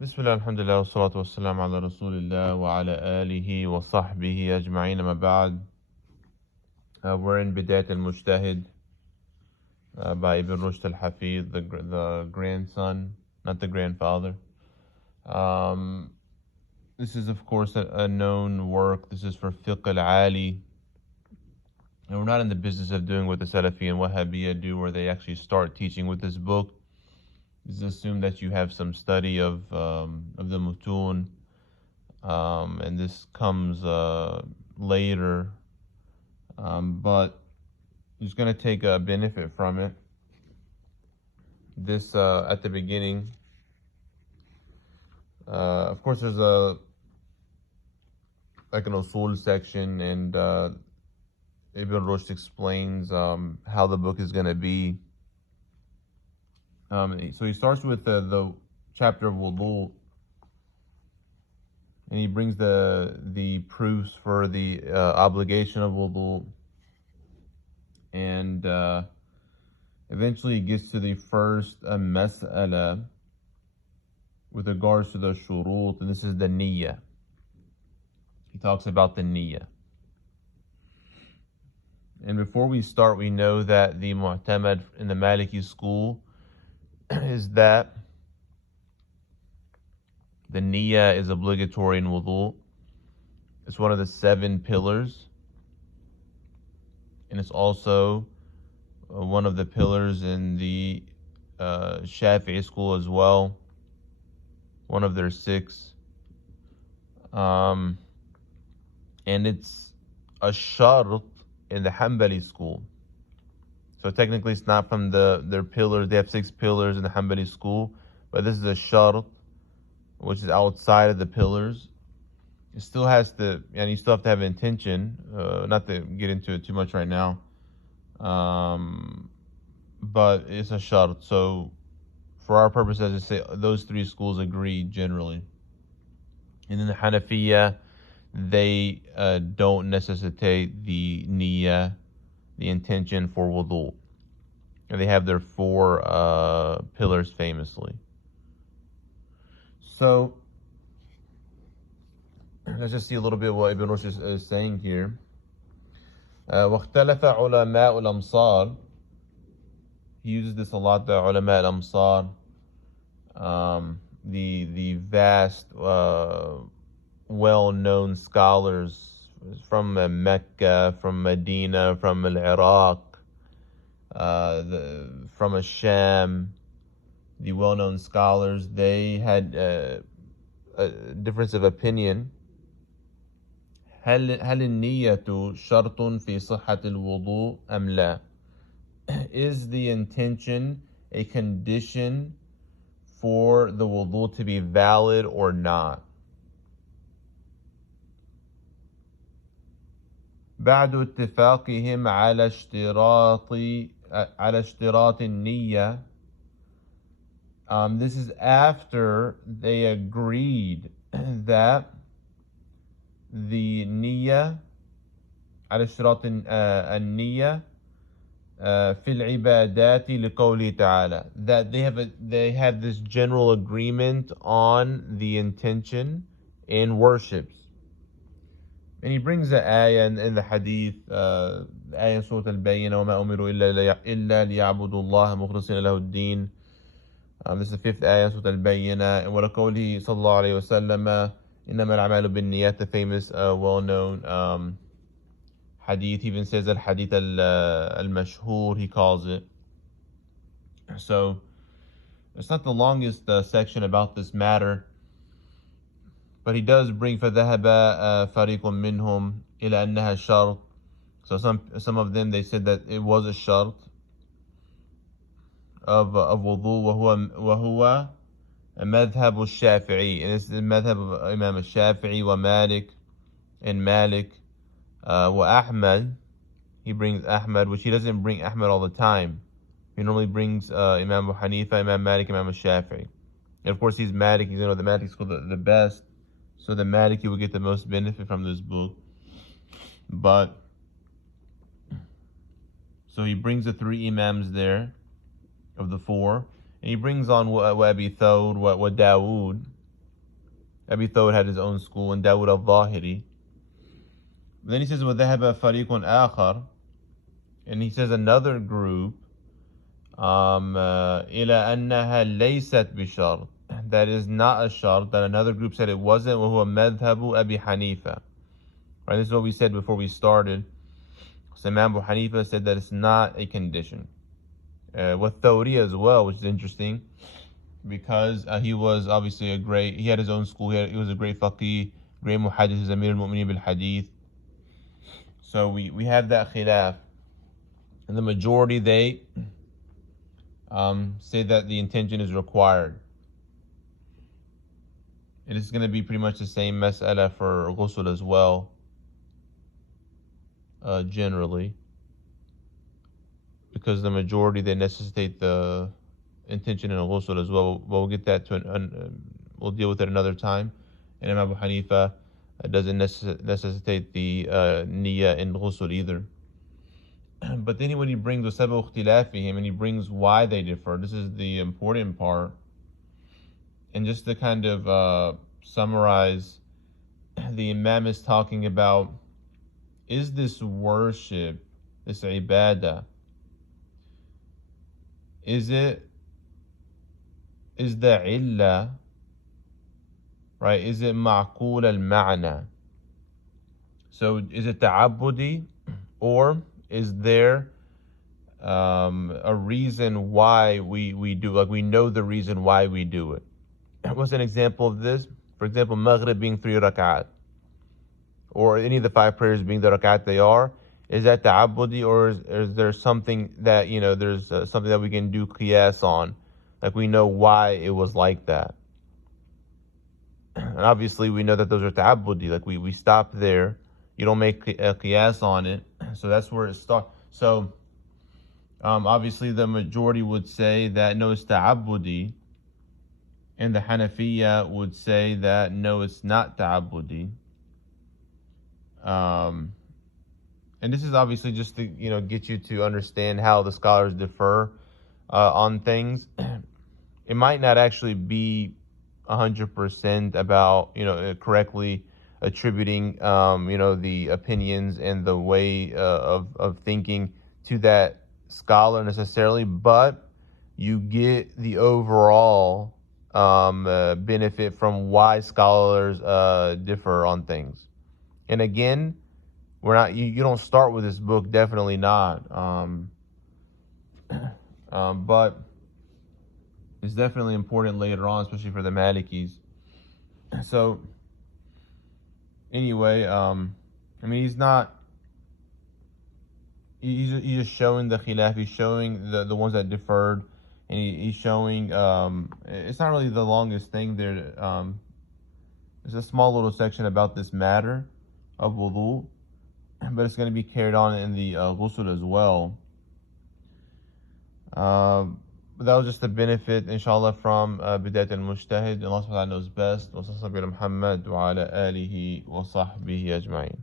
بسم الله الحمد لله والصلاة والسلام على رسول الله وعلى آله وصحبه أجمعين ما بعد. We're in Bidiyat Al Mujtahid by Ibn Rushd Al-Hafid, the grandson, not the grandfather. Um, this is of course a known work. This is for Fiqh Al-Ali. And we're not in the business of doing what the Salafi and Wahhabiyya do, where they actually start teaching with this book. Just assume that you have some study of the mutun, and this comes later, but you're going to take a benefit from it. This at the beginning, of course, there's an usul section, and Ibn Rushd explains how the book is going to be. So he starts with the chapter of wudu, and he brings the proofs for the obligation of wudu, and eventually he gets to the first mas'ala with regards to the shurut, and this is the niyyah. He talks about the niyyah. And before we start, we know that the mu'tamad in the Maliki school is that the niyyah is obligatory in wudu. It's one of the 7 pillars, and it's also one of the pillars in the Shafi school as well, one of their 6. And it's a shart in the Hanbali school. So technically it's not from their pillars. They have 6 pillars in the Hanbali school, but this is a shart, which is outside of the pillars. It still has to, and you still have to have intention, not to get into it too much right now, but it's a shart. So for our purposes, I just say those 3 schools agree generally. And then the Hanafiya, they don't necessitate the niyyah, the intention for wudu. And they have their 4 pillars famously. So let's just see a little bit what Ibn Rushd is saying here. وَاخْتَلَفَ عُلَمَاءُ الْأَمْصَارِ. He uses this a lot, the ulama al-amsar, the vast, well-known scholars from Mecca, from Medina, from Iraq, from Sham. The well-known scholars, they had a difference of opinion. هل النية شرط في صحة الوضوء أم لا? Is the intention a condition for the wudu to be valid or not? بعد اتفاقهم على اشتراط النية. This is after they agreed that the niyyah على اشتراط النية في العبادات لقوله تعالى, that they have this general agreement on the intention in worships. And he brings the ayah in the hadith, ayah in Surah Al-Bayyinah, وَمَا أُمِرُوا إِلَّا لِيَعْبُدُوا اللَّهَ مُخْلِصِينَ لَهُ الدِّينَ. This is the 5th ayah in Surah Al-Bayyinah. And وَلَقَوْلِهِ صلى الله عليه وسلم إِنَّمَا الْأَعْمَالُ بِالنِّيَّاتِ, the famous, well-known hadith. He even says that hadith al-mashhur, he calls it. So it's not the longest section about this matter, but he does bring فَذَهَبَ فَرِيقٌ مِّنْهُمْ إِلَى أَنَّهَا شَرْط. So some of them, they said that it was a shart of wudu, وهو مذهب الشافعي, and it's the madhab of Imam al-Shafi'i, ومالك, and Malik, وأحمد. He brings Ahmad, which he doesn't bring Ahmad all the time. He normally brings Imam Abu Hanifa, Imam Malik, Imam al-Shafi'i. And of course he's Malik, he's the Malik school the best. So the Maliki will get the most benefit from this book. But so he brings the 3 imams there of the 4, and he brings on wa Abi Thawr, wa Dawood, Abi Thawr had his own school, and Dawud al-Zahiri. Then he says, وَذَهَبَ فَرِيقٌ آخَر, and he says another group, إِلَى أَنَّهَا لَيْسَتْ بِشَرْط, that is not a shart, that another group said it wasn't, وَهُوَ مَذْهَبُ أَبِي حَنِيفَةَ. Right, this is what we said before we started. So Imam Abu Hanifa said that it's not a condition. With Thawri as well, which is interesting, because he was obviously he had his own school, he was a great faqih, great muhaddith, Amir al-Mu'mineen bil-Hadith. So we have that khilaf. And the majority, they say that the intention is required. It is going to be pretty much the same mas'ala for ghusl as well, generally, because the majority, they necessitate the intention in a ghusl as well. We'll get that we'll deal with it another time. And Imam Abu Hanifa doesn't necessitate the niyyah in ghusl either. But then when he brings وَسَبَبُ اخْتِلَافِهِمْ, and he brings why they differ, this is the important part. And just to kind of summarize, the Imam is talking about, is this worship, this ibadah, is the illah, right, is it ma'qul al-ma'na? So is it ta'abbudi, or is there a reason why we do, like we know the reason why we do it? What's an example of this? For example, Maghrib being 3 rak'at, or any of the 5 prayers being the rak'at they are. Is that ta'abbudi, or is there something that, there's something that we can do qiyas on? Like we know why it was like that. And obviously we know that those are ta'abbudi, like we stop there. You don't make a qiyas on it. So that's where it starts. So obviously the majority would say that no, it's ta'abbudi. And the Hanafiya would say that no, it's not ta'abbudi. And this is obviously just to get you to understand how the scholars differ on things. It might not actually be 100% about correctly attributing the opinions and the way of thinking to that scholar necessarily, but you get the overall benefit from why scholars differ on things. And again, we're not. You don't start with this book, definitely not. But it's definitely important later on, especially for the Malikis. So anyway, he's not. He's just showing the khilaf. He's showing the ones that differed, and he's showing. It's not really the longest thing there. There's a small little section about this matter of wudu, but it's going to be carried on in the ghusl as well. But that was just the benefit, inshallah, from Bidiyat Al Mujtahid. Allah subhanahu wa ta'ala knows best. Wa sallallahu ala Muhammad wa ala alihi wa sahbihi ajma'in.